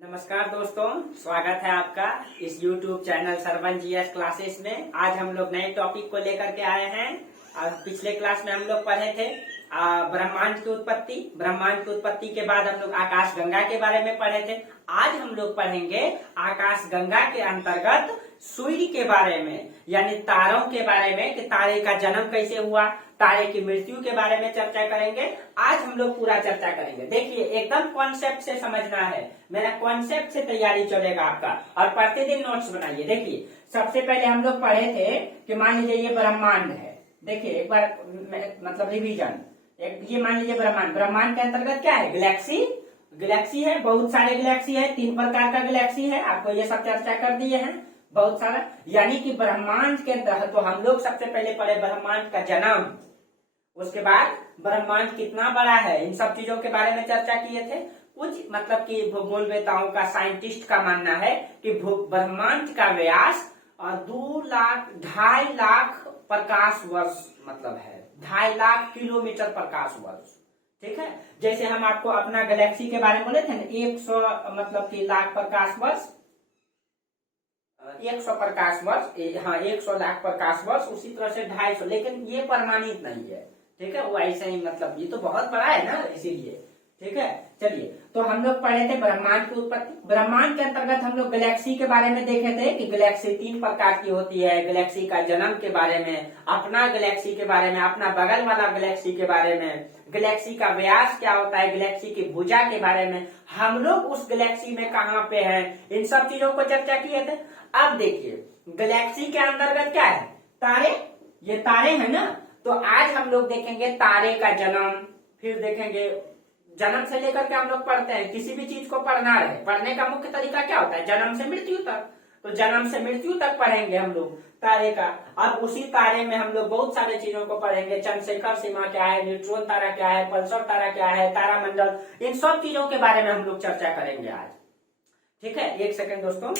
नमस्कार दोस्तों, स्वागत है आपका इस YouTube channel Sarvan GS classes में। आज हम लोग नए टॉपिक को लेकर के आए हैं। पिछले क्लास में हम लोग पढ़े थे ब्रह्मांड की उत्पत्ति। ब्रह्मांड की उत्पत्ति के बाद हम लोग आकाश गंगा के बारे में पढ़े थे। आज हम लोग पढ़ेंगे आकाश गंगा के अंतर्गत सूर्य के बारे में, यानी तारों के बारे में कि तारे का जन्म कैसे हुआ, तारे की मृत्यु के बारे में चर्चा करेंगे। आज हम लोग पूरा चर्चा करेंगे। देखिए, एकदम कॉन्सेप्ट से समझना है, मेरा कॉन्सेप्ट से तैयारी चलेगा आपका, और प्रतिदिन नोट्स बनाइए। देखिए, सबसे पहले हम लोग पढ़े थे कि मान लीजिए ये ब्रह्मांड है। देखिए एक बार मतलब रिवीजन, ये मान लीजिए ब्रह्मांड के अंतर्गत क्या है, गैलेक्सी है, बहुत सारे गैलेक्सी है, 3 प्रकार का गैलेक्सी है। आपको ये सब चर्चा कर दिए हैं, बहुत सारा। यानी कि ब्रह्मांड के अंदर तो हम लोग सबसे पहले पढ़े ब्रह्मांड का जन्म, उसके बाद ब्रह्मांड कितना बड़ा है, इन सब चीजों के बारे में चर्चा किए थे। कुछ मतलब कि भूगोलवेताओं का, साइंटिस्ट का मानना है कि ब्रह्मांड का व्यास 2,00,000 2.5 लाख प्रकाश वर्ष मतलब है, 2.5 लाख किलोमीटर प्रकाश वर्ष। ठीक है, जैसे हम आपको अपना गैलेक्सी के बारे में बोले थे ना, 100 मतलब कि लाख प्रकाश वर्ष, 100 प्रकाश वर्ष, हाँ 100 लाख प्रकाश वर्ष, उसी तरह से 250, लेकिन ये प्रमाणित नहीं है। ठीक है, वो ऐसे ही मतलब ये तो बहुत बड़ा है ना, इसीलिए। ठीक है, चलिए, तो हम लोग पढ़े थे ब्रह्मांड की उत्पत्ति। ब्रह्मांड के अंतर्गत हम लोग गैलेक्सी के बारे में देखे थे कि गैलेक्सी 3 प्रकार की होती है। गैलेक्सी का जन्म के बारे में, अपना गैलेक्सी के बारे में, अपना बगल वाला गैलेक्सी के बारे में, गैलेक्सी का व्यास क्या होता है, गैलेक्सी की भुजा के बारे में, हम लोग उस गैलेक्सी में कहाँ पे हैं, इन सब चीजों को चर्चा किए थे। अब देखिए, गैलेक्सी के अंतर्गत क्या है, तारे, ये तारे हैं ना। तो आज हम लोग देखेंगे तारे का जन्म, फिर देखेंगे जन्म से लेकर के हम लोग पढ़ते हैं, किसी भी चीज को पढ़ना रहे, पढ़ने का मुख्य तरीका क्या होता है, जन्म से मृत्यु तक। तो जन्म से मृत्यु तक पढ़ेंगे हम लोग तारे का। अब उसी तारे में हम लोग बहुत सारे चीजों को पढ़ेंगे, चंद्रशेखर सीमा क्या है, न्यूट्रॉन तारा क्या है, पल्सर तारा क्या है, तारामंडल, इन सब चीजों के बारे में हम लोग चर्चा करेंगे आज। ठीक है, एक सेकेंड दोस्तों।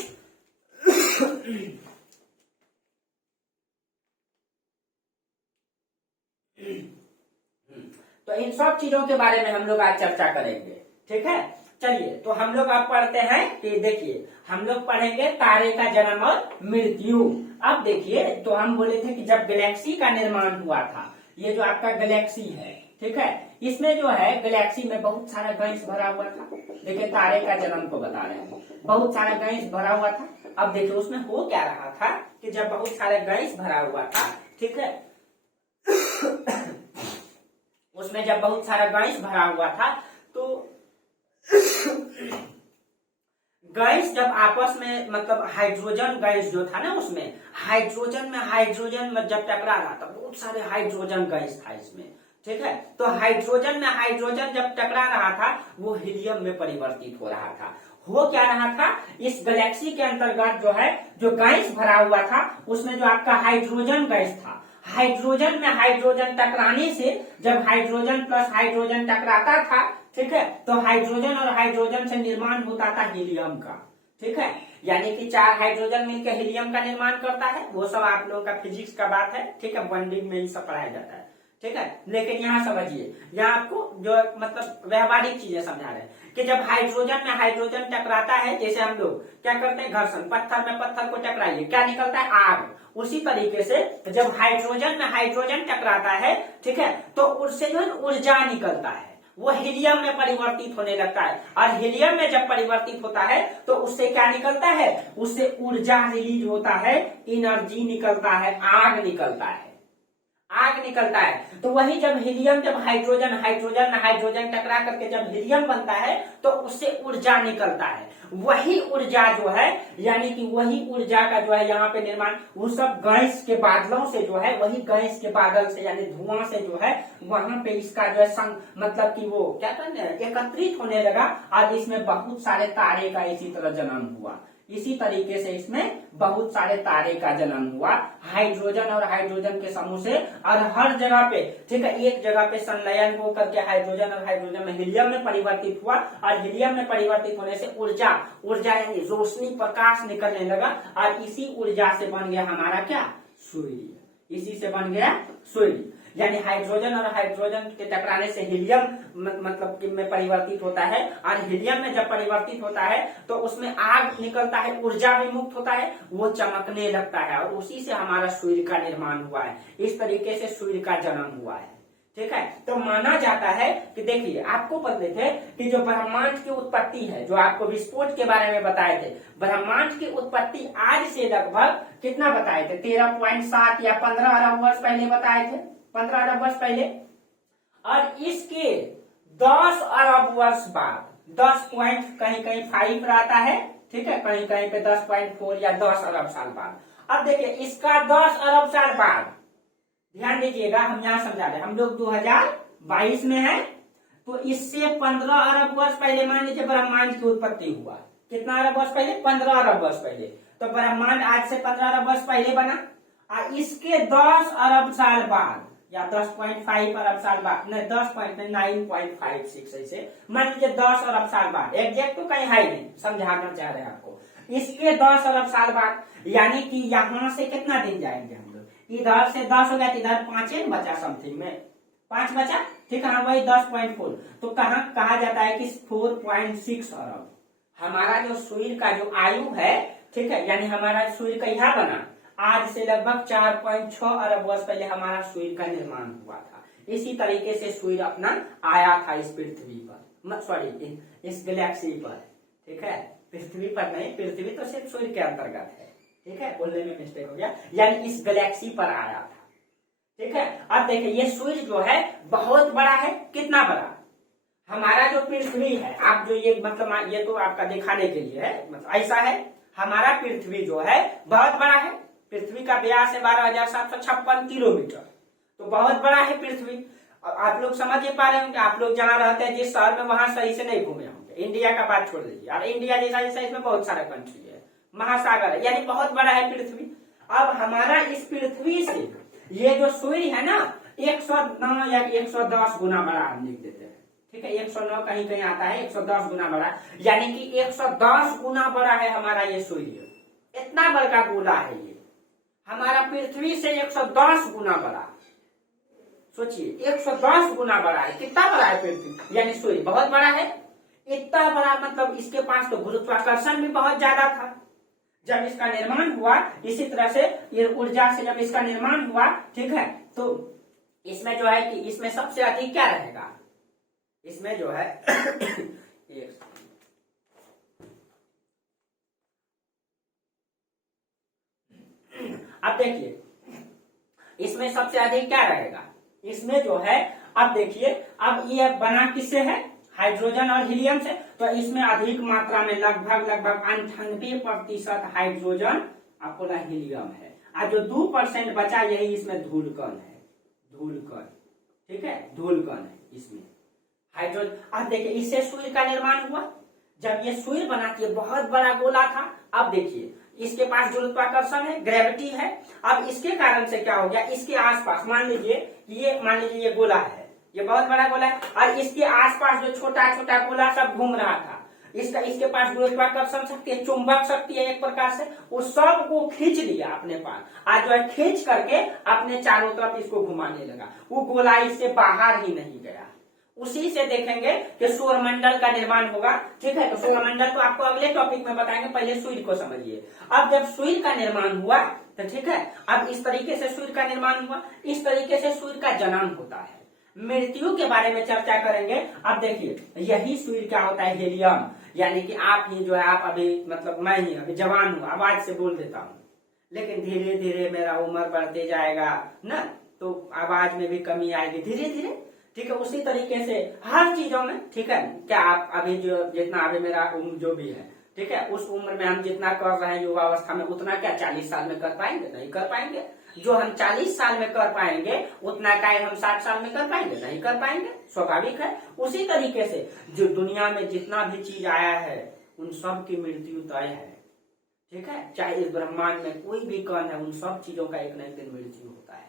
तो इन सब चीजों के बारे में हम लोग आज चर्चा करेंगे। ठीक है, चलिए, तो हम लोग अब पढ़ते हैं कि देखिए, हम लोग पढ़ेंगे तारे का जन्म और मृत्यु। अब देखिए, तो हम बोले थे कि जब गैलेक्सी का निर्माण हुआ था, ये जो आपका गैलेक्सी है, ठीक है, इसमें जो है गैलेक्सी में बहुत सारा गैस भरा हुआ था। देखिए, तारे का जन्म को बता रहे हैं, बहुत सारा गैस भरा हुआ था। अब देखिए, उसमें हो क्या रहा था कि जब बहुत सारे गैस भरा हुआ था, ठीक है, उसमें जब बहुत सारा गैस भरा हुआ था, तो गैस जब आपस में मतलब हाइड्रोजन गैस जो था ना, उसमें हाइड्रोजन में जब टकरा रहा था, बहुत सारे हाइड्रोजन गैस था इसमें। ठीक है, तो हाइड्रोजन में हाइड्रोजन जब टकरा रहा था, वो हीलियम में परिवर्तित हो रहा था। हो क्या रहा था, इस गैलेक्सी के अंतर्गत जो है, जो गैस भरा हुआ था, उसमें जो आपका हाइड्रोजन गैस था, हाइड्रोजन में हाइड्रोजन टकराने से, जब हाइड्रोजन प्लस हाइड्रोजन टकराता था, ठीक है, तो हाइड्रोजन और हाइड्रोजन से निर्माण होता था हीलियम का। ठीक है, यानी कि 4 हाइड्रोजन मिलकर हीलियम का निर्माण करता है। वो सब आप लोगों का फिजिक्स का बात है, ठीक है, बॉन्डिंग में ही सब पढ़ाया जाता है। ठीक है, लेकिन यहाँ समझिए, यहाँ आपको जो मतलब व्यवहारिक चीजें समझा रहे हैं कि जब हाइड्रोजन में हाइड्रोजन टकराता है, जैसे हम लोग क्या करते हैं, घर्षण, पत्थर में पत्थर को टकराइए, क्या निकलता है, आग। उसी तरीके से जब हाइड्रोजन में हाइड्रोजन टकराता है, ठीक है, तो उससे जो ऊर्जा निकलता है, वो हीलियम में परिवर्तित होने लगता है। और हीलियम में जब परिवर्तित होता है, तो उससे क्या निकलता है, उससे ऊर्जा रिलीज होता है, एनर्जी निकलता है, आग निकलता है, आग निकलता है। तो वही जब हीलियम, जब हाइड्रोजन में हाइड्रोजन टकरा करके जब हीलियम बनता है, तो उससे ऊर्जा निकलता है। वही ऊर्जा जो है, यानी कि वही ऊर्जा का जो है यहाँ पे निर्माण, वो सब गैस के बादलों से जो है, वही गैस के बादल से यानी धुआं से जो है, वहां पे इसका जो है मतलब कि वो क्या कहते हैं, एकत्रित होने लगा, और इसमें बहुत सारे तारे का इसी तरह जन्म हुआ। इसी तरीके से इसमें बहुत सारे तारे का जन्म हुआ, हाइड्रोजन और हाइड्रोजन के समूह से। और हर जगह पे, ठीक है, एक जगह पे संलयन होकर के हाइड्रोजन और हाइड्रोजन में हीलियम में परिवर्तित हुआ, और हीलियम में परिवर्तित होने से ऊर्जा यानी रोशनी, प्रकाश निकलने लगा, और इसी ऊर्जा से बन गया हमारा क्या, सूर्य। इसी से बन गया सूर्य। यानी हाइड्रोजन और हाइड्रोजन के टकराने से हीलियम मतलब कि में परिवर्तित होता है, और हीलियम में जब परिवर्तित होता है तो उसमें आग निकलता है, ऊर्जा भी मुक्त होता है, वो चमकने लगता है, और उसी से हमारा सूर्य का निर्माण हुआ है। इस तरीके से सूर्य का जन्म हुआ है। ठीक है, तो माना जाता है कि देखिए, आपको पता थे कि जो ब्रह्मांड की उत्पत्ति है, जो आपको विस्फोट के बारे में बताए थे, ब्रह्मांड की उत्पत्ति आज से लगभग कितना बताए थे, 13.7 या 15 अरब वर्ष पहले बताए थे, 15 अरब वर्ष पहले। और इसके 10 अरब वर्ष बाद 10 पॉइंट कहीं कहीं 5 रहता है, ठीक है, कहीं कहीं पे 10.4 या 10 अरब साल बाद। अब देखिए, इसका 10 अरब साल बाद, ध्यान दीजिएगा, हम यहाँ समझा रहे, हम लोग 2022 में हैं, तो इससे 15 अरब वर्ष पहले मान लीजिए ब्रह्मांड की उत्पत्ति हुआ। कितना अरब वर्ष पहले? 15 अरब वर्ष पहले। तो ब्रह्मांड आज से 15 अरब वर्ष पहले बना, और इसके 10 अरब साल बाद या 10.5 अरब साल बाद, नहीं 9.56 ऐसे मान लीजिए 10 अरब साल बाद, एग्जैक्ट तो कहीं है नहीं, समझाना चाह रहे हैं आपको। इसके 10 अरब साल बाद, यानी कि यहाँ से कितना दिन जाएंगे हम लोग, इधर से 10 हो गया, इधर 5 बचा, समथिंग में 5 बचा, ठीक है, वही 10.4। तो कहा जाता है कि 4.6 अरब हमारा जो सूर्य का जो आयु है, ठीक है, यानी हमारा सूर्य का यहाँ बना, आज से लगभग 4.6 अरब वर्ष पहले हमारा सूर्य का निर्माण हुआ था। इसी तरीके से सूर्य अपना आया था इस पृथ्वी पर, सॉरी इस गैलेक्सी पर, ठीक है, पृथ्वी पर नहीं, पृथ्वी तो सिर्फ सूर्य के अंतर्गत है, ठीक है, बोलने में मिस्टेक हो गया, यानी इस गैलेक्सी पर आया था। ठीक है, अब देखिए, ये सूर्य जो है बहुत बड़ा है। कितना बड़ा? हमारा जो पृथ्वी है, आप जो ये मतलब ये तो आपका दिखाने के लिए है, मतलब ऐसा है, हमारा पृथ्वी जो है बहुत बड़ा है। पृथ्वी का व्यास है 12,756 किलोमीटर, तो बहुत बड़ा है पृथ्वी। आप लोग समझ ही पा रहे होंगे, आप लोग जहाँ रहते हैं जिस शहर में, वहां सही से नहीं घूमे होंगे। इंडिया का बात छोड़ दीजिए, और इंडिया जैसा इसमें बहुत सारा कंट्री है, महासागर है, यानी बहुत बड़ा है पृथ्वी। अब हमारा इस पृथ्वी से ये जो सूर्य है ना, 109 या 110 गुना बड़ा हम लिख देते हैं, ठीक है, 109 कहीं कहीं आता है, 110 गुना बड़ा, यानी कि 110 गुना बड़ा है हमारा ये सूर्य। इतना बड़ा गोला है ये, हमारा पृथ्वी से 110 गुना बड़ा। सोचिए, 110 गुना बड़ा है। कितना बड़ा है पृथ्वी, यानी सूर्य बहुत बड़ा है। इतना बड़ा मतलब इसके पास तो गुरुत्वाकर्षण भी बहुत ज्यादा था जब इसका निर्माण हुआ। इसी तरह से ये ऊर्जा से जब इसका निर्माण हुआ, ठीक है, तो इसमें जो है कि इसमें सबसे अधिक क्या रहेगा, इसमें जो है अब देखिए, इसमें सबसे अधिक क्या रहेगा, इसमें जो है, अब देखिए, अब ये बना किससे है, हाइड्रोजन और हीलियम से। तो इसमें अधिक मात्रा में लगभग 98% हाइड्रोजन आपको हीलियम है, और जो 2% बचा यही इसमें धूलकण है, धूलकण, ठीक है, धूलकण है इसमें हाइड्रोजन। अब देखिए, इससे सूर्य का निर्माण हुआ। जब ये सूर्य बना के बहुत बड़ा गोला था, अब देखिए इसके पास गुरुत्वाकर्षण है, ग्रेविटी है। अब इसके कारण से क्या हो गया, इसके आसपास मान लीजिए ये गोला है, ये बहुत बड़ा गोला है, और इसके आसपास जो छोटा छोटा गोला सब घूम रहा था, इसके पास गुरुत्वाकर्षण शक्ति है, चुंबक शक्ति है एक प्रकार से, उस सब को खींच लिया अपने पास, आज जो है खींच करके अपने चारों तरफ इसको घुमाने लगा। वो गोला इससे बाहर ही नहीं गया। उसी से देखेंगे कि सौरमंडल का निर्माण होगा, ठीक है। तो सौरमंडल को आपको अगले टॉपिक में बताएंगे, पहले सूर्य को समझिए। अब जब सूर्य का निर्माण हुआ तो ठीक है, अब इस तरीके से सूर्य का निर्माण हुआ, इस तरीके से सूर्य का जन्म होता है। मृत्यु के बारे में चर्चा करेंगे। अब देखिए, यही सूर्य क्या होता है, हीलियम, यानी कि आप ही जो है, आप अभी मतलब मैं ही अभी जवान हूँ, आवाज से बोल देता हूँ, लेकिन धीरे धीरे मेरा उम्र बढ़ते जाएगा ना, तो आवाज में भी कमी आएगी धीरे धीरे, ठीक है। उसी तरीके से हर चीजों में, ठीक है, क्या आप अभी जो जितना अभी मेरा उम्र जो भी है, ठीक है, उस उम्र में हम जितना कर रहे हैं युवावस्था में, उतना क्या 40 साल में कर पाएंगे? नहीं कर पाएंगे। जो हम 40 साल में कर पाएंगे उतना काय हम 60 साल में कर पाएंगे? नहीं कर पाएंगे, स्वाभाविक है। उसी तरीके से जो दुनिया में जितना भी चीज आया है उन सब की मृत्यु तय है, ठीक है। चाहे इस ब्रह्मांड में कोई भी कण है, उन सब चीजों का एक न एक दिन मृत्यु होता है।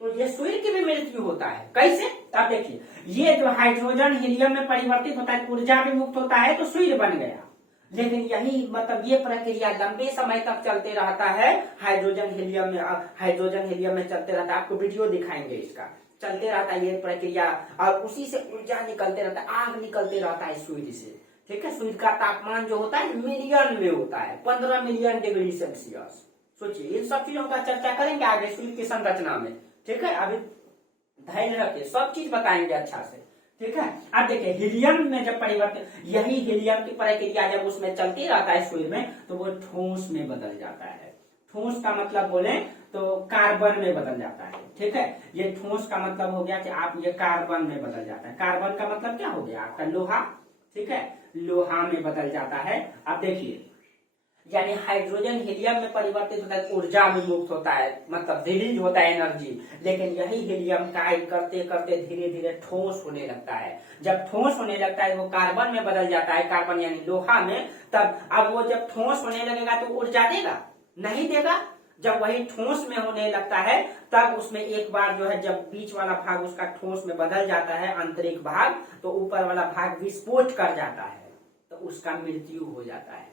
तो ये सूर्य की भी मृत्यु होता है। कैसे? अब देखिए, ये जो हाइड्रोजन हीलियम में परिवर्तित होता है, ऊर्जा भी मुक्त होता है, तो सूर्य बन गया। लेकिन यही मतलब ये प्रक्रिया लंबे समय तक चलते रहता है। हाइड्रोजन हीलियम में चलते रहता है। आपको वीडियो दिखाएंगे इसका, चलते रहता है ये प्रक्रिया, और उसी से ऊर्जा निकलते रहता है, आग निकलते रहता है सूर्य से। ठीक है, सूर्य का तापमान जो होता है मिलियन में होता है, 15 मिलियन डिग्री सेल्सियस। सोचिए, इन सब चीजों का चर्चा करेंगे आगे सूर्य की संरचना में। ठीक है, अभी धैर्य रखिए, सब चीज बताएंगे अच्छा से। ठीक है, अब देखिए हीलियम में जब परिवर्तन, यही हीलियम की प्रक्रिया जब उसमें चलती रहता है सूर्य में, तो वो ठोस में बदल जाता है। ठोस का मतलब बोले तो कार्बन में बदल जाता है। ठीक है, ये ठोस का मतलब हो गया कि आप ये कार्बन में बदल जाता है। कार्बन का मतलब क्या हो गया आपका लोहा। ठीक है, लोहा में बदल जाता है। अब देखिए, यानी हाइड्रोजन हीलियम में परिवर्तित होता है, ऊर्जा में मुक्त होता है, मतलब रिलीज होता है एनर्जी। लेकिन यही हीलियम कार्य करते करते धीरे धीरे ठोस होने लगता है। जब ठोस होने लगता है वो कार्बन में बदल जाता है, कार्बन यानी लोहा में। तब अब वो जब ठोस होने लगेगा तो ऊर्जा देगा? नहीं देगा। जब वही ठोस में होने लगता है तब उसमें एक बार जो है, जब बीच वाला भाग उसका ठोस में बदल जाता है, आंतरिक भाग, तो ऊपर वाला भाग विस्फोट कर जाता है, तो उसका मृत्यु हो जाता है।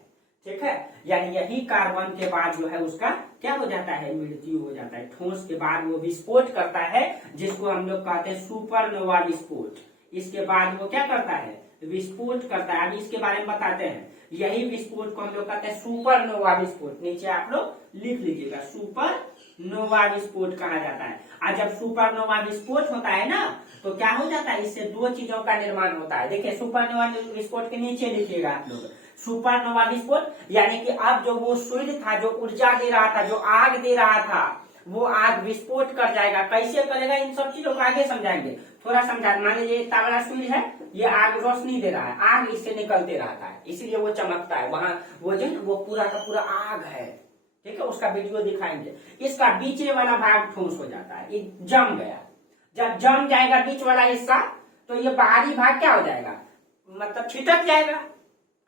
ठीक है, यानी यही कार्बन के बाद जो है उसका क्या हो जाता है, मृत्यु हो जाता है। ठोस के बाद वो विस्फोट करता है, जिसको हम लोग कहते हैं सुपरनोवा विस्फोट। इसके बाद वो क्या करता है, विस्फोट करता है। अभी इसके बारे में बताते हैं। यही विस्फोट को हम लोग कहते हैं सुपरनोवा विस्फोट। नीचे आप लोग लिख लीजिएगा, सुपरनोवा विस्फोट कहा जाता है। और जब सुपरनोवा विस्फोट होता है ना, तो क्या हो जाता है, इससे दो चीजों का निर्माण होता है। देखिए, सुपरनोवा विस्फोट के नीचे लिखिएगा आप लोग, सुपरनोवा विस्फोट यानी कि अब जो वो सूर्य था, जो ऊर्जा दे रहा था, जो आग दे रहा था, वो आग विस्फोट कर जाएगा। कैसे करेगा, इन सब चीजों को आगे समझाएंगे। थोड़ा समझा, मान लीजिए इतना बड़ा सूर्य है, ये आग रोशनी दे रहा है, आग इससे निकलते रहता है, इसीलिए वो चमकता है। वहां वो जो वो पूरा का पूरा आग है। ठीक है, उसका वीडियो दिखाएंगे। इसका बीचे वाला भाग ठोस हो जाता है, ये जम गया। जब जम जाएगा बीच वाला हिस्सा, तो ये बाहरी भाग क्या हो जाएगा, मतलब छिटक जाएगा,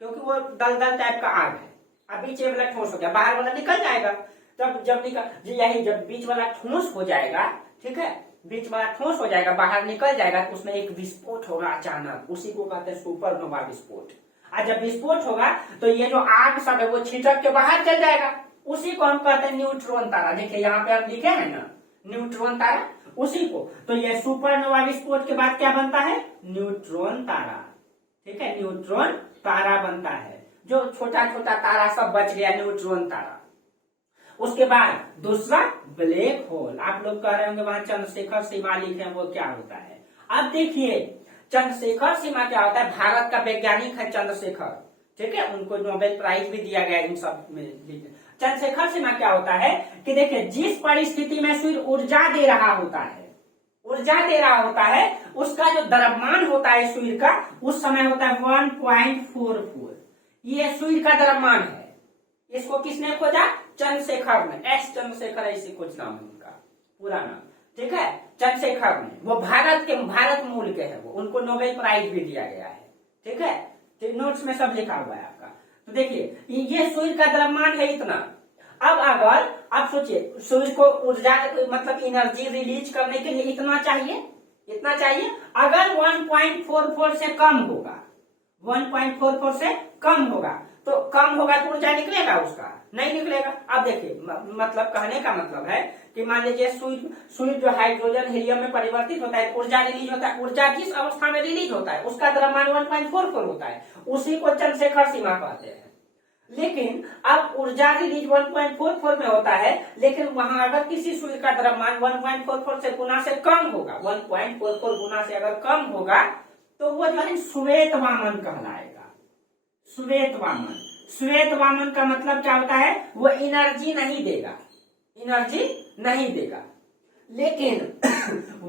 क्योंकि वो दलदल टाइप का आग है। अब बीच वाला ठोस हो गया, बाहर वाला निकल जाएगा। तब जब निकल, यही जब बीच वाला ठोस हो जाएगा, ठीक है, बीच वाला ठोस हो जाएगा, बाहर निकल जाएगा, तो उसमें एक विस्फोट होगा अचानक, उसी को कहते हैं सुपरनोवा विस्फोट। और जब विस्फोट होगा तो ये जो आग सब है वो छिटक के बाहर चल जाएगा, उसी को हम कहते हैं न्यूट्रॉन तारा। देखिए यहाँ पे हम लिखे हैं ना, न्यूट्रॉन तारा, उसी को। तो ये सुपरनोवा विस्फोट के बाद क्या बनता है, न्यूट्रॉन तारा। ठीक है, न्यूट्रॉन तारा बनता है, जो छोटा छोटा तारा सब बच गया, न्यूट्रॉन तारा। उसके बाद दूसरा ब्लैक होल। आप लोग कह रहे होंगे वहां चंद्रशेखर सीमा लिखे हैं, वो क्या होता है। अब देखिए, चंद्रशेखर सीमा क्या होता है, भारत का वैज्ञानिक है चंद्रशेखर। ठीक है, उनको नोबेल प्राइज भी दिया गया इन सब में। चंद्रशेखर सीमा क्या होता है कि देखिए, जिस परिस्थिति में सूर्य ऊर्जा दे रहा होता है, ऊर्जा दे रहा होता है, उसका जो द्रव्यमान होता है सूर्य का, उस समय होता है 1.44। ये सूर्य का द्रव्यमान है। इसको किसने खोजा, चंद्रशेखर ने, एस चंद्रशेखर ऐसे कुछ नाम है उनका पूरा नाम। ठीक है, चंद्रशेखर ने, वो भारत मूल के हैं, वो उनको नोबेल प्राइज भी दिया गया है। ठीक है, तो नोट्स में सब लिखा हुआ है आपका। तो देखिए, ये सूर्य का द्रव्यमान है इतना। अब अगर आप सोचिए, सूर्य को ऊर्जा मतलब एनर्जी रिलीज करने के लिए इतना चाहिए, इतना चाहिए। अगर 1.44 से कम होगा, 1.44 से कम होगा, तो कम होगा तो ऊर्जा निकलेगा, उसका नहीं निकलेगा। अब देखिए, मतलब कहने का मतलब है कि मान लीजिए सूर्य जो हाइड्रोजन हीलियम में परिवर्तित होता है, ऊर्जा रिलीज होता है। ऊर्जा किस अवस्था में रिलीज होता है, उसका द्रव्यमान 1.44 होता है, उसी को चंद्रशेखर सीमा कहते हैं। लेकिन अब ऊर्जा रिलीज 1.44 में होता है, लेकिन वहां अगर किसी सूर्य का द्रव्यमान 1.44 से गुना से कम होगा, 1.44 गुना से अगर कम होगा, तो वो जो है श्वेत वामन कहलाएगा। श्वेत वामन, श्वेत वामन का मतलब क्या होता है, वो एनर्जी नहीं देगा, एनर्जी नहीं देगा। लेकिन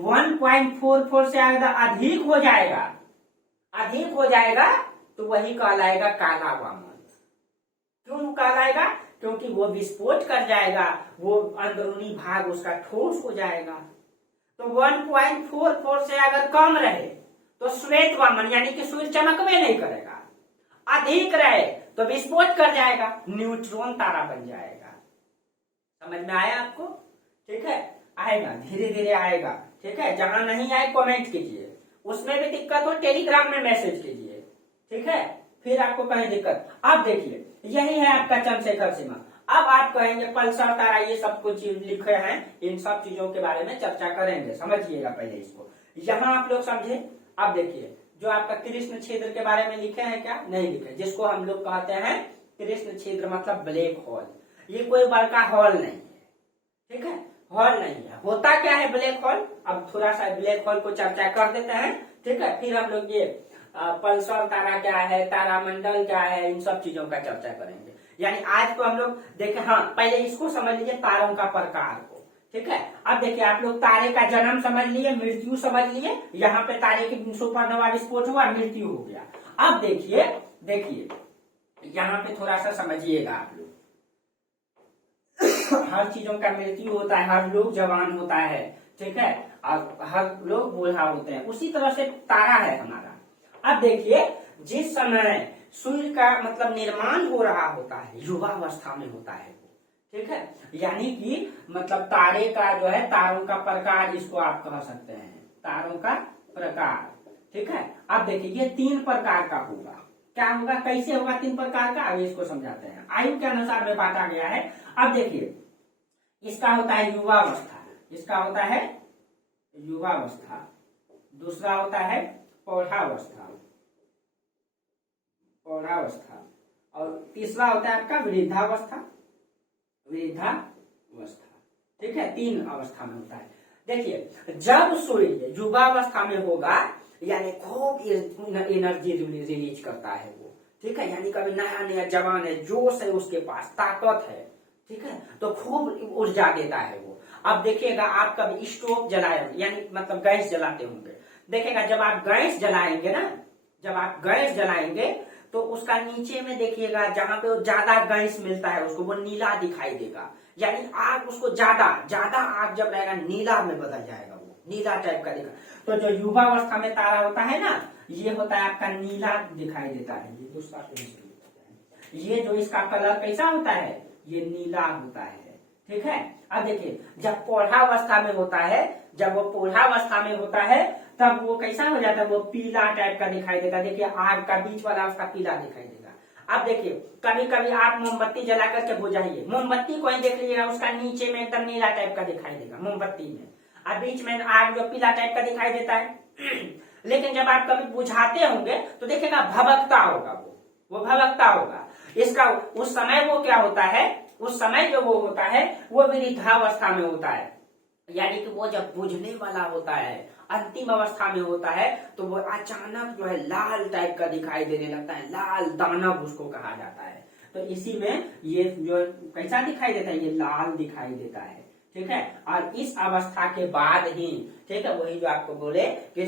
1.44 से अगर अधिक हो जाएगा, अधिक हो जाएगा, तो वही कहलाएगा काला वामन। क्यों कहलाएगा, क्योंकि वो विस्फोट कर जाएगा, वो अंदरूनी भाग उसका ठोस हो जाएगा। तो 1.44 से अगर कम रहे तो श्वेत वामन यानी कि सूर्य चमकवे नहीं करेगा। अधिक रहे तो विस्फोट कर जाएगा, न्यूट्रॉन तारा बन जाएगा। समझ में आया आपको। ठीक है, आएगा, धीरे धीरे आएगा। ठीक है, जहां नहीं आए कमेंट कीजिए, उसमें भी दिक्कत हो टेलीग्राम में मैसेज कीजिए। ठीक है, फिर आपको कहीं दिक्कत। अब देखिए, यही है आपका चंद्रशेखर सीमा। अब आप कहेंगे पल्सर तारा ये सब कुछ लिखे हैं, इन सब चीजों के बारे में चर्चा करेंगे, समझिएगा पहले इसको। यहाँ आप लोग समझे। अब देखिए जो आपका कृष्ण छिद्र के बारे में लिखे हैं क्या, नहीं लिखे, जिसको हम लोग कहते हैं कृष्ण छिद्र मतलब ब्लैक होल। ये कोई बड़का हॉल नहीं है, ठीक है, हॉल नहीं है। होता क्या है ब्लैक होल, अब थोड़ा सा ब्लैक होल को चर्चा कर देते हैं, ठीक है, फिर हम लोग ये पल्सर तारा क्या है, तारामंडल क्या है, इन सब चीजों का चर्चा करेंगे। यानी आज तो हम लोग देखें, हाँ पहले इसको समझ लीजिए तारों का प्रकार को, ठीक है। अब देखिए आप लोग तारे का जन्म समझ लिए, मृत्यु समझ लिए, यहाँ पे तारे की सुपरनोवा विस्फोट हुआ, मृत्यु हो गया। अब देखिए यहाँ पे थोड़ा सा समझिएगा आप लोग, हर चीजों का मृत्यु होता है, हर लोग जवान होता है, ठीक है, और हर लोग बूढ़ा होते हैं, उसी तरह से तारा है हमारा। अब देखिए जिस समय सूर्य का मतलब निर्माण हो रहा होता है, युवावस्था में होता है, ठीक है, यानी कि मतलब तारे का जो है, तारों का प्रकार इसको आप कह सकते हैं, तारों का प्रकार, ठीक है। अब देखिए ये 3 प्रकार का होगा, क्या होगा, कैसे होगा 3 प्रकार का, अब इसको समझाते हैं। आयु के अनुसार में बांटा गया है। अब देखिए इसका होता है युवावस्था, इसका होता है युवावस्था, दूसरा होता है पौधावस्था, और तीसरा होता है आपका वृद्धावस्था, ठीक है, 3 अवस्था में होता है। देखिए जब सूर्य युवावस्था में होगा यानी खूब एनर्जी रिलीज करता है वो, ठीक है, यानी कभी नया नया जवान है, जोश है, उसके पास ताकत है, ठीक है, तो खूब ऊर्जा देता है वो। अब देखिएगा आप कभी स्टोव जलाए यानी मतलब गैस जलाते होंगे, देखिएगा जब आप गैस जलाएंगे ना, जब आप गैस जलाएंगे तो उसका नीचे में देखिएगा जहां पे ज्यादा गैस मिलता है उसको वो नीला दिखाई देगा, यानी आग उसको ज्यादा आग जब रहेगा नीला में बदल जाएगा, वो नीला टाइप का दिखा। तो जो युवावस्था में तारा होता है ना, ये होता है आपका नीला दिखाई देता है, ये दूसरा ये जो इसका कलर कैसा होता है, ये नीला होता है, ठीक है। अब देखिए जब पौधावस्था में होता है, जब वो पौधावस्था में होता है तब वो कैसा हो जाता है, वो पीला टाइप का दिखाई देगा, देखिए आग का बीच वाला उसका पीला दिखाई देगा। अब देखिए कभी कभी आप मोमबत्ती जला करके बुझाइए, मोमबत्ती को ही देख लीजिएगा, उसका नीचे में एकदम नीला टाइप का दिखाई देगा मोमबत्ती में, और बीच में आग जो पीला टाइप का दिखाई देता है। लेकिन जब आप कभी बुझाते होंगे तो देखिएगा भभकता होगा, वो भभकता होगा। इसका उस समय वो क्या होता है, उस समय जो वो होता है वो वृद्धावस्था में होता है, यानी कि वो जब बुझने वाला होता है, अंतिम अवस्था में होता है, तो वो अचानक जो है लाल टाइप का दिखाई देने लगता है, लाल दानव उसको कहा जाता है। तो इसी में ये जो कैसा दिखाई देता है, ये लाल दिखाई देता है, ठीक है। और इस अवस्था के बाद ही, ठीक है, वही जो आपको बोले कि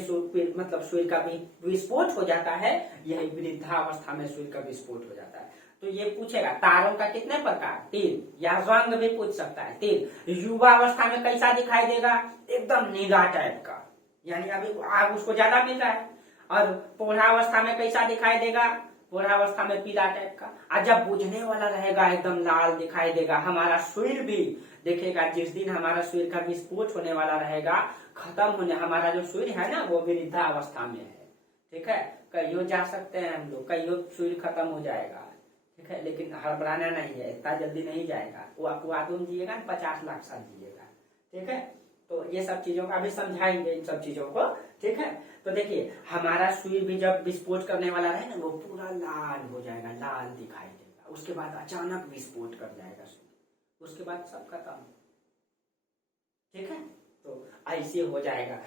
मतलब सूर्य का विस्फोट हो जाता है, यही वृद्धावस्था में सूर्य का विस्फोट हो जाता है। तो ये पूछेगा तारों का कितने प्रकार, 3, या रंग भी पूछ सकता है 3। युवा अवस्था में कैसा दिखाई देगा, एकदम नीला टाइप का, यानी अभी आग उसको ज्यादा मिल रहा है। और पौधावस्था में कैसा दिखाई देगा, पौधावस्था में पीला टाइप का। और जब बुझने वाला रहेगा एकदम लाल दिखाई देगा। हमारा सूर्य भी देखिएगा, जिस दिन हमारा सूर्य का विस्फोट होने वाला रहेगा, खत्म होने, हमारा जो सूर्य है ना वो वृद्धावस्था में है, ठीक है। कईयों जा सकते हैं हम लोग, कईयों सूर्य खत्म हो जाएगा, ठीक है, लेकिन हड़बड़ाना नहीं है, इतना जल्दी नहीं जाएगा। वो आपको आदम जिएगा 50 लाख साल जिएगा, ठीक है। तो ये सब चीजों का भी समझाएंगे, इन सब चीजों को, ठीक है। तो देखिए हमारा सूर्य भी जब विस्फोट करने वाला है ना, वो पूरा लाल हो जाएगा, लाल दिखाई देगा, उसके बाद अचानक विस्फोट कर जाएगा सूर्य, उसके बाद सब खत्म, ठीक है। तो ऐसे हो जाएगा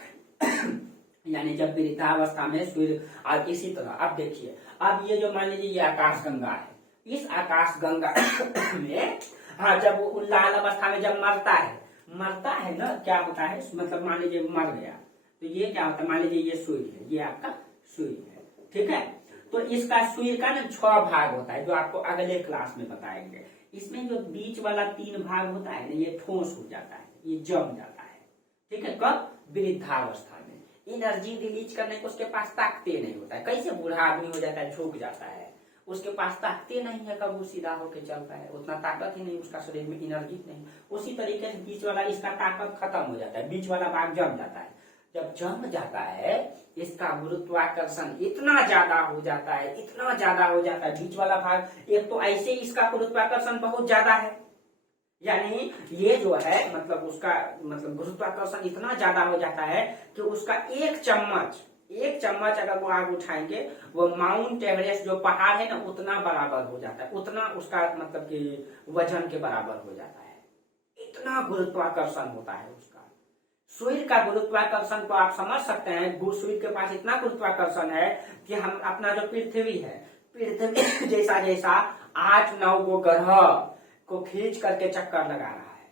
यानी जब वृद्धावस्था में सूर्य। और इसी तरह अब देखिए, अब ये जो मान लीजिए ये आकाश गंगा है, इस आकाश गंगा में हाँ जब वो लाल अवस्था में जब मरता है ना, क्या होता है, मतलब मान लीजिए मर गया, तो ये क्या होता है, मान लीजिए ये सूर्य है, ये आपका सूर्य है, ठीक है। तो इसका सूर्य का ना 6 भाग होता है, जो आपको अगले क्लास में बताएंगे। इसमें जो बीच वाला 3 भाग होता है ना, ये ठोस हो जाता है, ये जम जाता है, ठीक है। कब, वृद्धावस्था में। एनर्जी रिलीज करने को उसके पास ताकते नहीं होता है, कैसे बूढ़ा आदमी हो जाता है, झुक जाता है, उसके पास ताकते नहीं है, कब वो सीधा होकर चलता है, उतना ताकत ही नहीं, उसका शरीर में एनर्जी नहीं। उसी तरीके से बीच वाला इसका ताकत खत्म हो जाता है, बीच वाला भाग जम जाता है। जब जम जाता है इसका गुरुत्वाकर्षण इतना ज्यादा हो जाता है, इतना ज्यादा हो जाता है, बीच वाला भाग एक तो ऐसे ही इसका गुरुत्वाकर्षण बहुत ज्यादा है, यानी ये जो है मतलब उसका मतलब गुरुत्वाकर्षण इतना ज्यादा हो जाता है कि उसका एक चम्मच अगर वो आग उठाएंगे वो माउंट एवरेस्ट जो पहाड़ है ना उतना बराबर हो जाता है, उतना उसका मतलब कि वजन के बराबर हो जाता है, इतना गुरुत्वाकर्षण होता है उसका। सूर्य का गुरुत्वाकर्षण तो आप समझ सकते हैं, सूर्य के पास इतना गुरुत्वाकर्षण है कि हम अपना जो पृथ्वी है, पृथ्वी जैसा जैसा 8-9 को ग्रह को खींच करके चक्कर लगा रहा है,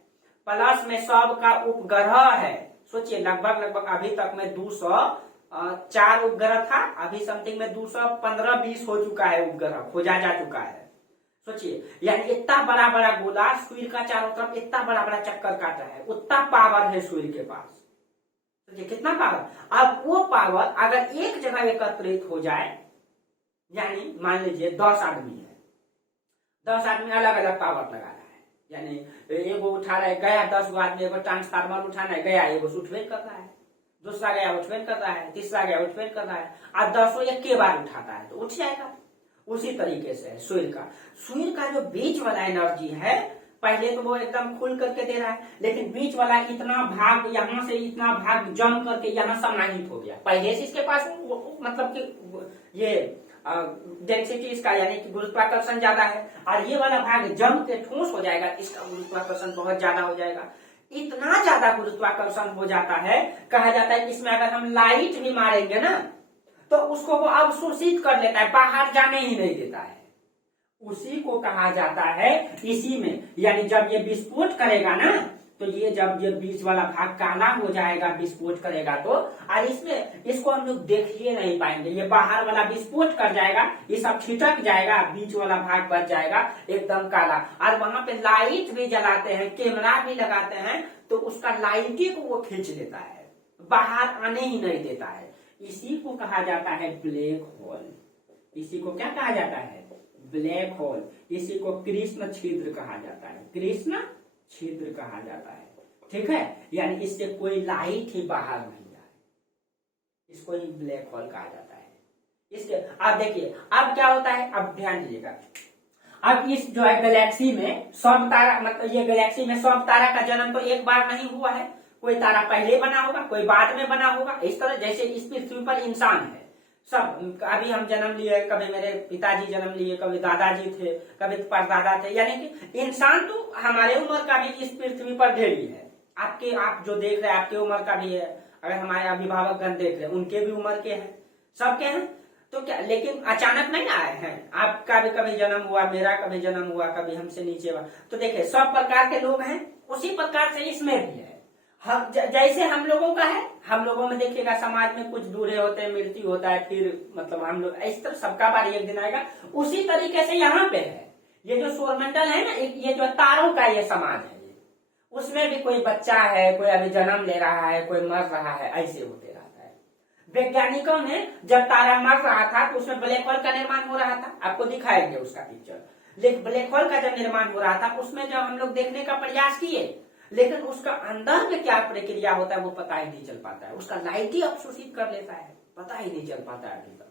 प्लस में सब का उपग्रह है। सोचिए लगभग अभी तक में 204 उपग्रह था, अभी समथिंग में 215-20 हो चुका है, उपग्रह खोजा जा चुका है। सोचिए यानी इतना बड़ा बड़ा गोला सूर्य का चारों तरफ इतना बड़ा बड़ा चक्कर काट रहा है, उतना पावर है सूर्य के पास। सोचिए कितना पावर। अब वो पावर अगर एक जगह एकत्रित हो जाए, यानी मान लीजिए 10 आदमी है, 10 आदमी अलग अलग पावर लगा रहा है, यानी एगो उठा रहा है गया 10 आदमी, एगो ट्रांसफार्मर उठाना है गया, एगो उठवेन कर रहा है, दूसरा गया उठवेन कर रहा है, तीसरा गया उठवेन कर रहा है, अब 10 एक के बार उठाता है तो उठ जाएगा। उसी तरीके से सूर्य का जो बीच वाला एनर्जी है, पहले तो वो एकदम खुल करके दे रहा है, लेकिन बीच वाला इतना भाग यहाँ से इतना भाग जम करके यहाँ समाहित हो गया, पहले से इसके पास मतलब कि ये डेंसिटी इसका यानी कि गुरुत्वाकर्षण ज्यादा है, और ये वाला भाग जम के ठोस हो जाएगा, इसका गुरुत्वाकर्षण बहुत ज्यादा हो जाएगा। इतना ज्यादा गुरुत्वाकर्षण हो जाता है, कहा जाता है कि इसमें अगर हम लाइट भी मारेंगे ना तो उसको वो अवशोषित कर लेता है, बाहर जाने ही नहीं देता है। उसी को कहा जाता है, इसी में यानी जब ये विस्फोट करेगा ना तो ये जब ये बीच वाला भाग काला हो जाएगा विस्फोट करेगा तो, और इसमें इसको हम लोग देख ही नहीं पाएंगे, ये बाहर वाला विस्फोट कर जाएगा, ये सब छिटक जाएगा, बीच वाला भाग बच जाएगा एकदम काला। और वहां पे लाइट भी जलाते हैं, कैमरा भी लगाते हैं, तो उसका लाइट को वो खींच लेता है, बाहर आने ही नहीं देता है। इसी को कहा जाता है ब्लैक होल। इसी को क्या कहा जाता है? Black hole. इसी को कृष्ण छिद्र कहा जाता है, कृष्ण छिद्र कहा जाता है। ठीक है, यानी इससे कोई लाइट ही बाहर नहीं आए, इसको ही ब्लैक होल कहा जाता है। इसके अब देखिए अब क्या होता है, अब ध्यान दीजिएगा। अब इस जो है गैलेक्सी में सब तारा, मतलब ये गैलेक्सी में सब तारा का जन्म तो एक बार नहीं हुआ है, कोई तारा पहले बना होगा, कोई बाद में बना होगा। इस तरह जैसे इस पृथ्वी पर इंसान है, सब अभी हम जन्म लिए, कभी मेरे पिताजी जन्म लिए, कभी दादाजी थे, कभी परदादा थे, यानी कि इंसान तो हमारे उम्र का भी इस पृथ्वी पर ढेरी है। आप जो देख रहे हैं आपके उम्र का भी है, अगर हमारे अभिभावक गण देख रहे हैं उनके भी उम्र के हैं, सबके हैं। तो क्या, लेकिन अचानक नहीं आए हैं, आपका भी कभी जन्म हुआ, मेरा कभी जन्म हुआ, कभी हमसे नीचे हुआ। तो देखिए सब प्रकार के लोग हैं, उसी प्रकार से इसमें भी है। हम जैसे हम लोगों का है, हम लोगों में देखिएगा समाज में कुछ दूरे होते हैं, मृत्यु होता है, फिर मतलब हम लोग इस तरह सबका बारी एक दिन आएगा। उसी तरीके से यहाँ पे है, ये जो सौरमंडल है ना, ये जो तारों का ये समाज है, उसमें भी कोई बच्चा है, कोई अभी जन्म ले रहा है, कोई मर रहा है, ऐसे होते रहता है। वैज्ञानिकों ने जब तारा मर रहा था तो उसमें ब्लैक होल का निर्माण हो रहा था, आपको दिखाएंगे उसका पिक्चर। लेकिन ब्लैक होल का जब निर्माण हो रहा था उसमें जब हम लोग देखने का प्रयास किए, लेकिन उसका अंदर में क्या प्रक्रिया होता है वो पता ही नहीं चल पाता है, उसका लाइट ही अवशोषित कर लेता है, पता ही नहीं चल पाता है अभी तक।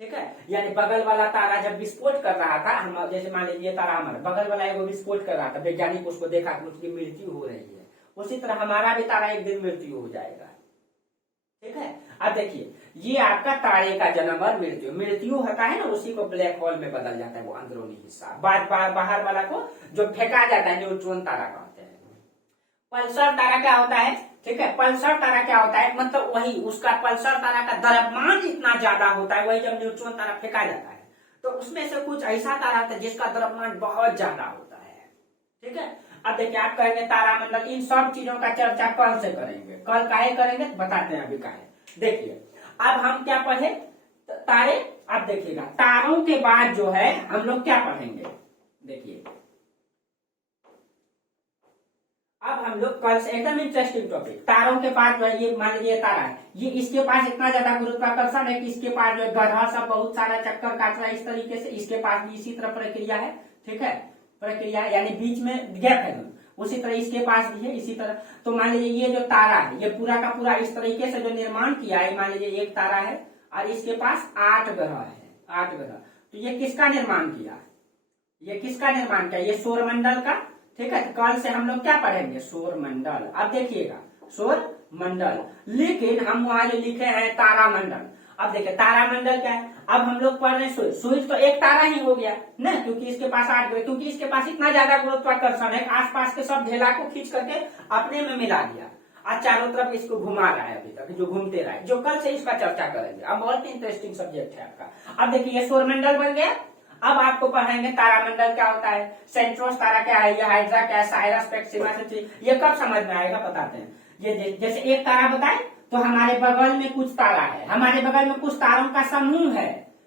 ठीक है, यानी बगल वाला तारा जब विस्फोट कर रहा था, हम जैसे मान लीजिए तारा हमारा बगल वाला एगो विस्फोट कर रहा था, वैज्ञानिक उसको देखा कि उसकी मृत्यु हो रही है, उसी तरह हमारा भी तारा एक दिन मृत्यु हो जाएगा। ठीक है, अब देखिए ये आपका तारे का जन्म और मृत्यु होता है ना, उसी को ब्लैक होल में बदल जाता है, वो अंदरूनी हिस्सा। बाहर वाला को जो फेंका जाता है न्यूट्रॉन तारा कहते हैं। पल्सर तारा क्या होता है? ठीक है, पल्सर तारा क्या होता है, मतलब वही उसका पल्सर तारा का द्रव्यमान इतना ज्यादा होता है, वही जब न्यूट्रॉन तारा फेंका जाता है तो उसमें से कुछ ऐसा तारा होता है जिसका द्रव्यमान बहुत ज्यादा होता है। ठीक है, अब देखिए आप कहेंगे तारामंडल, इन सब चीजों का चर्चा कल से करेंगे, कल काहे करेंगे बताते हैं अभी काहे। देखिए अब हम क्या पढ़े, तारे। अब देखिएगा तारों के बाद जो है हम लोग क्या पढ़ेंगे, देखिए अब हम लोग कल से एकदम इंटरेस्टिंग टॉपिक, तारों के पास जो है ये मान लीजिए तारा है, ये इसके पास इतना ज्यादा गुरुत्वाकर्षण है कि इसके पास जो ग्रह सब बहुत सारा चक्कर काट रहा है इस तरीके से, इसके पास भी इसी तरह प्रक्रिया है। ठीक है, प्रक्रिया यानी बीच में गैप है, उसी तरह इसके पास भी है इसी तरह। तो मान लीजिए ये जो तारा है ये पूरा का पूरा इस तरीके से जो निर्माण किया है, मान लीजिए एक तारा है और इसके पास 8 ग्रह है, 8 ग्रह। तो ये किसका निर्माण किया? ये किसका निर्माण किया? ये सौरमंडल का। ठीक है, कल से हम लोग क्या पढ़ेंगे? सौरमंडल। अब देखिएगा सौरमंडल, लेकिन हम वहां जो लिखे हैं तारामंडल। अब देखिए तारामंडल क्या है, अब हम लोग पढ़ रहे हैं सूर्य। सूर्य तो एक तारा ही हो गया ना, क्योंकि इसके पास 8 ग्रह, क्योंकि इसके पास इतना ज्यादा गुरुत्वाकर्षण है, आसपास के सब ढेला को खींच करके अपने में मिला दिया और चारों तरफ इसको घुमा रहा है अभी तक, जो घूमते रहा है, जो कल से इसका चर्चा करेंगे। अब बहुत इंटरेस्टिंग सब्जेक्ट है आपका। अब देखिए ये सौरमंडल बन गया। अब आपको पढ़ाएंगे तारामंडल क्या होता है, सेंट्रोस तारा क्या है, ये हाइड्रा क्या है, साइरस, मैक्सिमा, ये कब समझ में आएगा बताते हैं। ये जैसे एक तारा बताए तो हमारे बगल में कुछ तारा है, हमारे बगल में कुछ तारों का समूह है,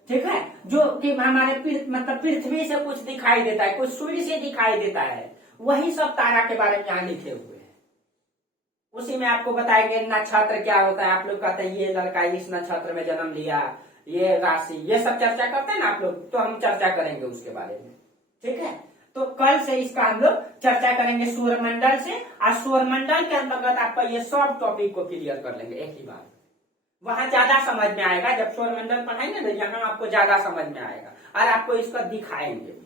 ठीक है, जो कि हमारे मतलब पृथ्वी से कुछ दिखाई देता है, कुछ सूर्य से दिखाई देता है, वही सब तारा के बारे में यहाँ लिखे हुए हैं। उसी में आपको बताएंगे नक्षत्र क्या होता है। आप लोग कहते हैं ये लड़का इस नक्षत्र में जन्म लिया, ये राशि, ये सब चर्चा करते हैं ना आप लोग, तो हम चर्चा करेंगे उसके बारे में। ठीक है, तो कल से इसका हम लोग चर्चा करेंगे सौरमंडल से, और सौरमंडल के अंतर्गत आपका ये सब टॉपिक को क्लियर कर लेंगे एक ही बार। वहां ज्यादा समझ में आएगा, जब सौरमंडल पढ़ाएंगे ना यहाँ आपको ज्यादा समझ में आएगा और आपको इसका दिखाएंगे भी।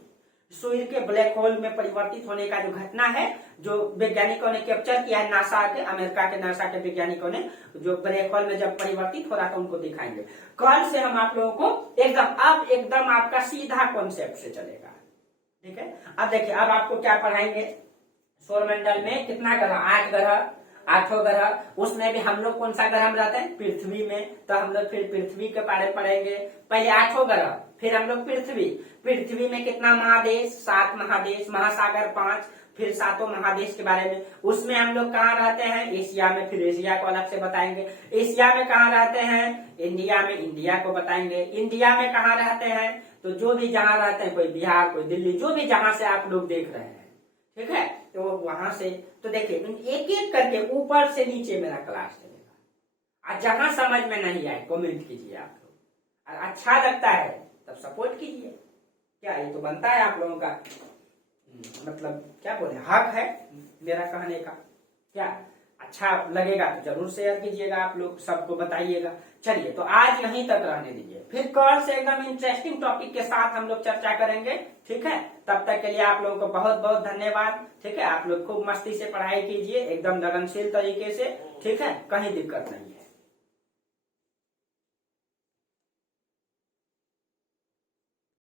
सूर्य के ब्लैक होल में परिवर्तित होने का जो घटना है, जो वैज्ञानिकों ने कैप्चर किया है, नासा के, अमेरिका के नासा के वैज्ञानिकों ने, जो ब्लैक होल में जब परिवर्तित हो रहा था उनको दिखाएंगे। कल से हम आप लोगों को एकदम आपका सीधा कॉन्सेप्ट से चलेगा। ठीक है, अब देखिए अब आपको क्या पढ़ाएंगे। सौरमंडल में कितना ग्रह? 8 ग्रह, 8 ग्रह। उसमें भी हम लोग कौन सा ग्रह में रहते हैं? पृथ्वी में। तो हम लोग फिर पृथ्वी के बारे में पढ़ेंगे। पहले 8 ग्रह, फिर हम लोग पृथ्वी में कितना महादेश? 7 महादेश, महासागर 5, फिर 7 महादेश के बारे में। उसमें हम लोग कहाँ रहते हैं? एशिया में, फिर एशिया को अलग से बताएंगे। एशिया में कहाँ रहते हैं? इंडिया में, इंडिया को बताएंगे। इंडिया में कहाँ रहते हैं? तो जो भी जहां रहते हैं, कोई बिहार, कोई दिल्ली, जो भी जहां से आप लोग देख रहे हैं, ठीक है, तो वहां से तो देखिए एक एक करके ऊपर से नीचे मेरा क्लास चलेगा। और जहां समझ में नहीं आए कमेंट कीजिए आप लोग, और अच्छा लगता है तब सपोर्ट कीजिए। क्या ये तो बनता है आप लोगों का, मतलब क्या बोले, हक है मेरा कहने का। क्या अच्छा लगेगा तो जरूर शेयर कीजिएगा, आप लोग सबको बताइएगा। चलिए तो आज यहीं तक रहने दीजिए, फिर कल से एकदम इंटरेस्टिंग टॉपिक के साथ हम लोग चर्चा करेंगे। ठीक है, तब तक के लिए आप लोगों को बहुत बहुत धन्यवाद। ठीक है, आप लोग खूब मस्ती से पढ़ाई कीजिए, एकदम लगनशील तरीके से। ठीक है, कहीं दिक्कत नहीं है।